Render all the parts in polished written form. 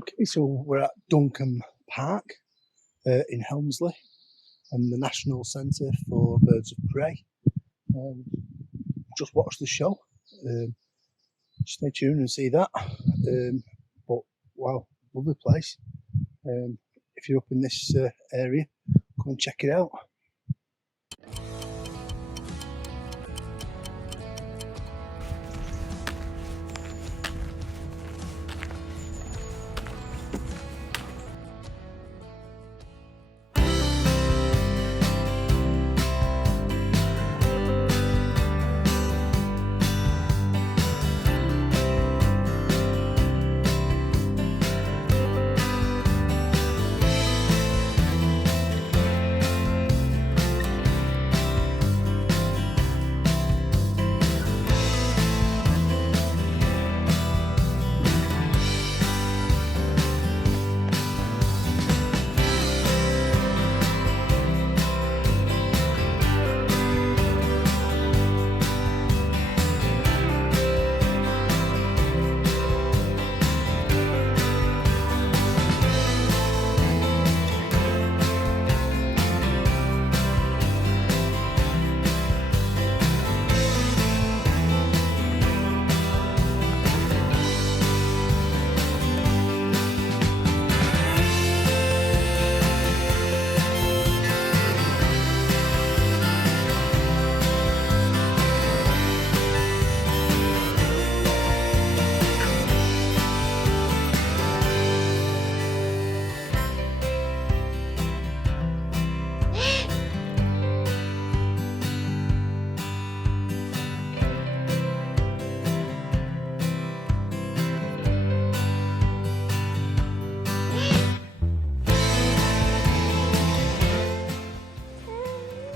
Okay, so we're at Duncan Park in Helmsley and the National Centre for Birds of Prey. Just watch the show. Stay tuned and see that. But wow, lovely place. If you're up in this area, go and check it out.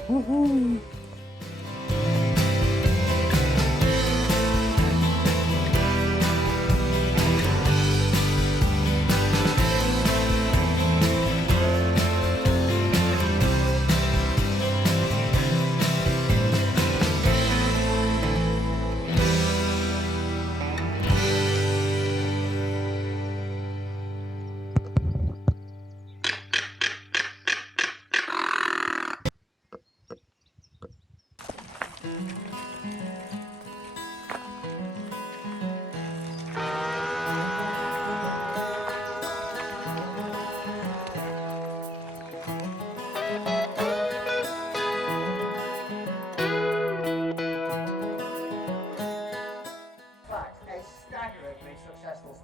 Woohoo!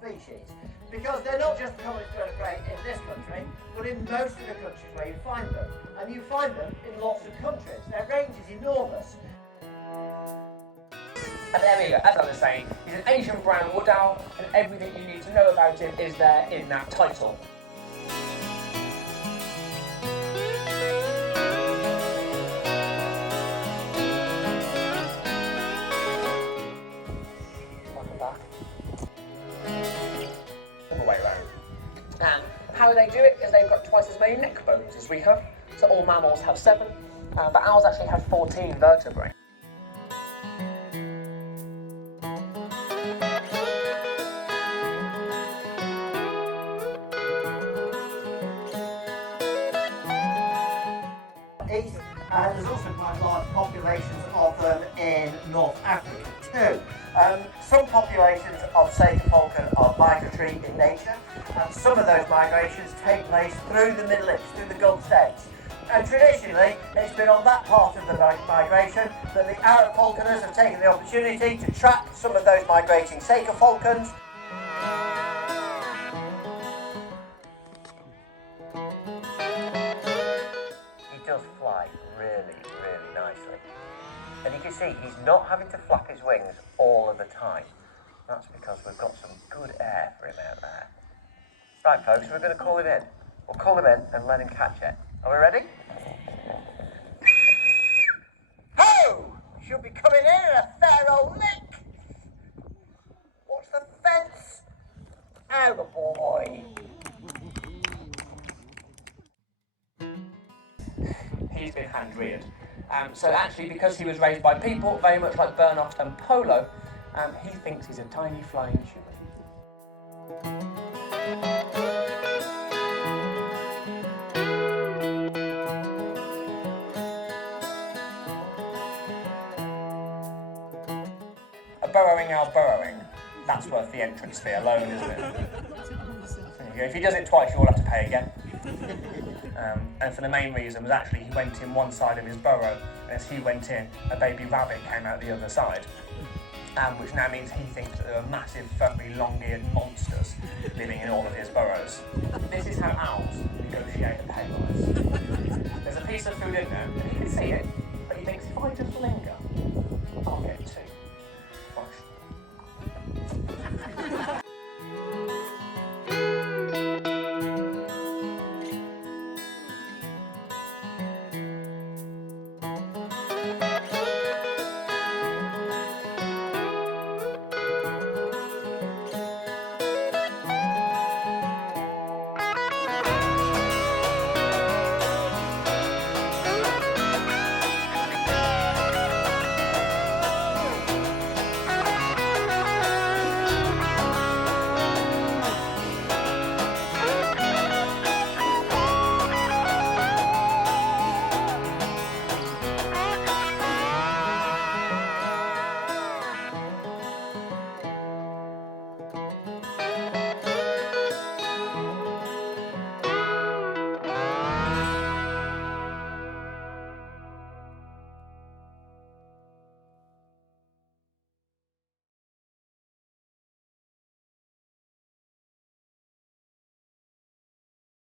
Species, because they're not just common bird of prey in this country, but in most of the countries where you find them. And you find them in lots of countries. Their range is enormous. And there we go, as I was saying, he's an Asian brown wood owl, and everything you need to know about him is there in that title. How they do it is they've got twice as many neck bones as we have. So all mammals have 7, but owls actually have 14 vertebrae. East, and there's also quite large populations of them in North Africa too. Some populations of Saker falcon are migratory in nature, and some of those migrations take place through the Middle East, through the Gulf states. And traditionally, it's been on that part of the migration that the Arab falconers have taken the opportunity to trap some of those migrating Saker falcons. He does fly really, really nicely. And you can see he's not having to flap his wings all of the time. That's because we've got some good air for him out there. Right folks, we're going to call him in. We'll call him in and let him catch it. Are we ready? Ho! Should be coming in a fair old lick. Watch the fence. Oh boy. He's been hand-reared. So actually, because he was raised by people, very much like Bernard and Polo, he thinks he's a tiny flying human. Burrowing out burrowing, that's worth the entrance fee alone, isn't it? There you go. If he does it twice, you'll have to pay again. And for the main reason was actually he went in one side of his burrow, and as he went in, a baby rabbit came out the other side. Which now means he thinks that there are massive, furry, long-eared monsters living in all of his burrows. This is how owls negotiate a pay rise. There's a piece of food in there, and he can see it, but he thinks if I just linger, I'll get two.